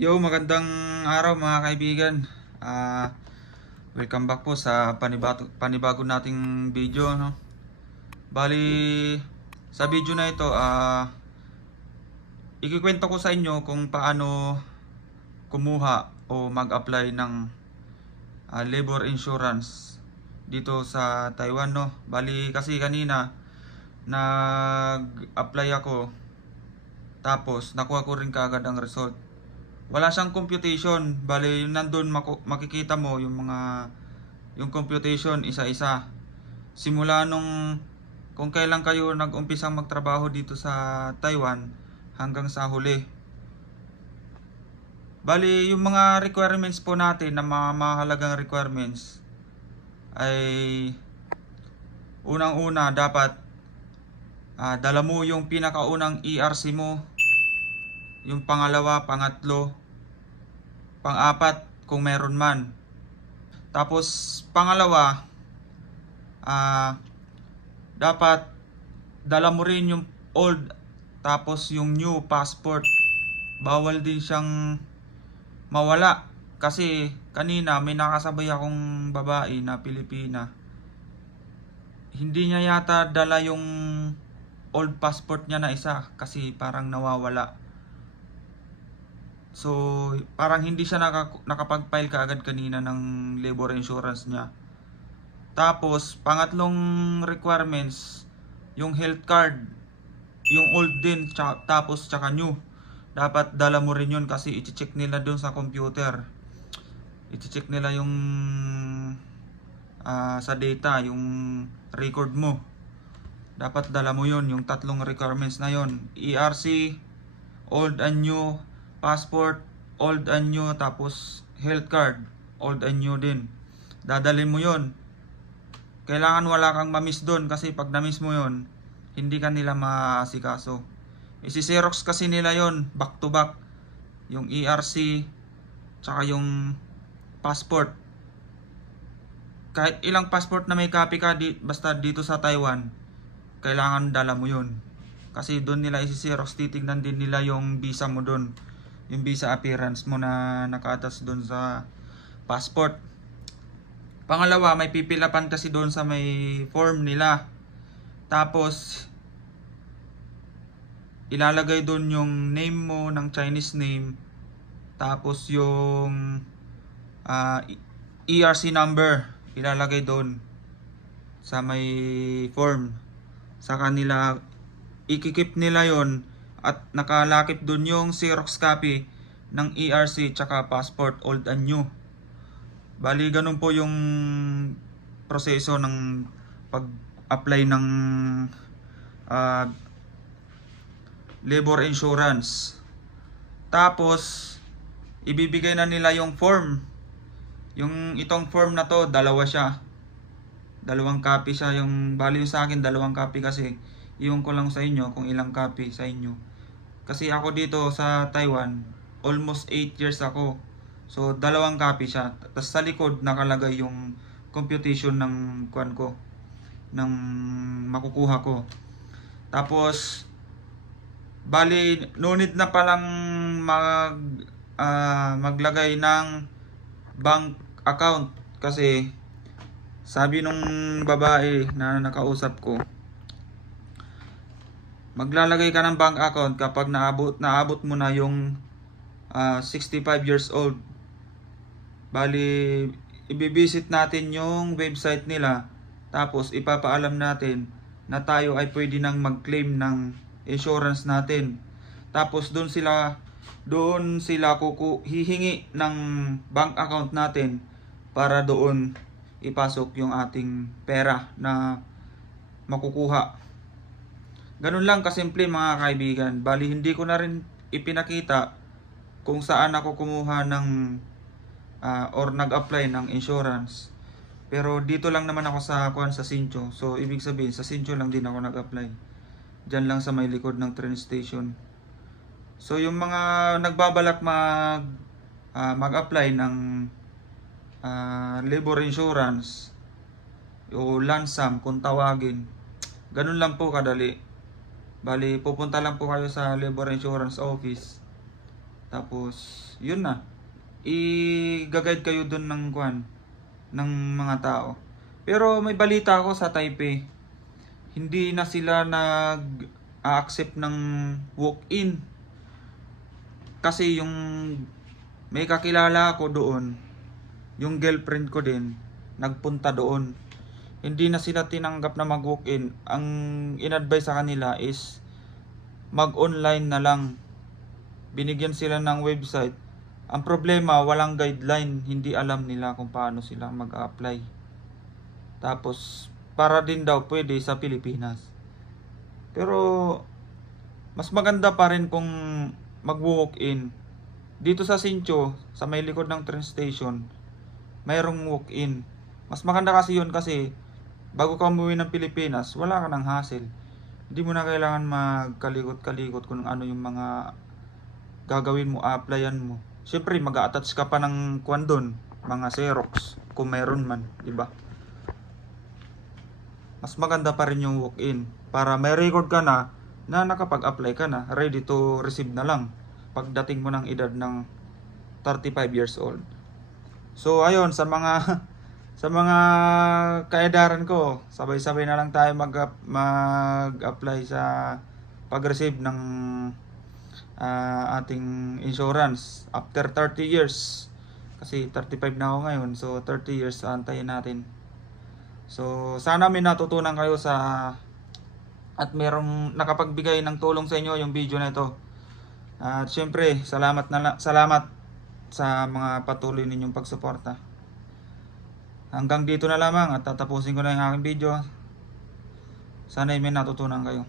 Yo, magandang araw mga kaibigan. Welcome back po sa panibago nating video, no. Bali, sa video na ito, ikikwento ko sa inyo kung paano kumuha o mag-apply ng labor insurance dito sa Taiwan, no. Bali kasi kanina nag-apply ako, tapos nakuha ko rin kaagad ang result. Wala siyang computation. Bali, nandun makikita mo yung computation isa-isa. Simula nung kung kailan kayo nag-umpisang magtrabaho dito sa Taiwan hanggang sa huli. Bali, yung mga requirements po natin na mga mahalagang requirements ay unang-una dapat dala mo yung pinakaunang ERC mo. Yung pangalawa, pangatlo, pang-apat kung meron man. Tapos pangalawa, dapat dala mo rin yung old tapos yung new passport. Bawal din siyang mawala kasi kanina may nakasabay akong babae na Pilipina. Hindi niya yata dala yung old passport niya na isa kasi parang nawawala. So, parang hindi siya nakapag-file kaagad kanina ng labor insurance niya. Tapos, pangatlong requirements, yung health card. Yung old din, tapos tsaka new. Dapat dala mo rin yun kasi i-check nila dun sa computer. I-check nila yung sa data, yung record mo. Dapat dala mo yun, yung tatlong requirements na yun. ERC, old and new, passport, old and new, tapos health card, old and new din. Dadalhin mo yon. Kailangan wala kang ma-miss doon kasi pag na-miss mo yon, hindi ka nila maasikaso. Isi-xerox kasi nila yon back to back. Yung ERC, tsaka yung passport. Kahit ilang passport na may copy ka, basta dito sa Taiwan, kailangan dala mo yon. Kasi doon nila isi-xerox, titignan din nila yung visa mo doon. Yung visa appearance mo na naka-attach doon sa passport. Pangalawa, may pipilapan kasi doon sa may form nila. Tapos, ilalagay doon yung name mo ng Chinese name. Tapos yung ERC number, ilalagay doon sa may form. Sa kanila, ikikip nila yon at nakalakip doon yung Xerox copy ng ERC tsaka passport, old and new. Bali, ganun po yung proseso ng pag-apply ng labor insurance. Tapos, ibibigay na nila yung form. Yung itong form na to, dalawa siya. Dalawang copy siya. Yung bali yung sa akin, dalawang copy kasi. Iyon ko lang sa inyo kung ilang copy sa inyo. Kasi ako dito sa Taiwan, almost 8 years ako. So, dalawang copy siya. Tapos sa likod, nakalagay yung computation ng kuan ko. Ng makukuha ko. Tapos, bali, no need na palang maglagay ng bank account. Kasi, sabi nung babae na nakausap ko, maglalagay ka ng bank account kapag naabot mo na yung 65 years old. Bali, ibibisit natin yung website nila. Tapos, ipapaalam natin na tayo ay pwede nang mag-claim ng insurance natin. Tapos, doon sila hihingi ng bank account natin para doon ipasok yung ating pera na makukuha. Ganun lang kasimple mga kaibigan. Bali, hindi ko na rin ipinakita kung saan ako kumuha ng or nag-apply ng insurance. Pero dito lang naman ako sa Sincho. So, ibig sabihin, sa Sincho lang din ako nag-apply. Diyan lang sa may likod ng train station. So, yung mga nagbabalak mag-apply ng labor insurance o lansam kung tawagin, ganun lang po kadali. Bali, pupunta lang po kayo sa labor insurance office. Tapos, yun na. I-guide kayo dun ng kwan, ng mga tao. Pero may balita ako sa Taipei. Hindi na sila nag-accept ng walk-in. Kasi yung may kakilala ako doon, yung girlfriend ko din, nagpunta doon. Hindi na sila tinanggap na mag-walk-in. Ang in-advise sa kanila is mag-online na lang. Binigyan sila ng website. Ang problema, walang guideline. Hindi alam nila kung paano sila mag-apply. Tapos, para din daw pwede sa Pilipinas. Pero, mas maganda pa rin kung mag-walk-in. Dito sa Sincho, sa may likod ng train station, mayroong walk-in. Mas maganda kasi yun kasi bago ka umuwi ng Pilipinas, wala ka ng hassle. Hindi mo na kailangan magkalikot-kalikot kung ano yung mga gagawin mo, applyan mo. Siyempre, mag-a-attach ka pa ng kwan doon, mga Xerox, kung mayroon man, di ba? Mas maganda pa rin yung walk-in para may record ka na nakapag-apply ka na, ready to receive na lang pagdating mo ng edad ng 35 years old. So ayun, sa mga sa mga kaedaran ko, sabay-sabay na lang tayo mag-apply sa pag-receive ng ating insurance after 30 years. Kasi 35 na ako ngayon, so 30 years antayin natin. So sana may natutunan kayo at merong nakapagbigay ng tulong sa inyo yung video na ito. At syempre, salamat sa mga patuloy ninyong pagsuporta. Hanggang dito na lamang at tatapusin ko na yung aking video. Sana may natutunan kayo.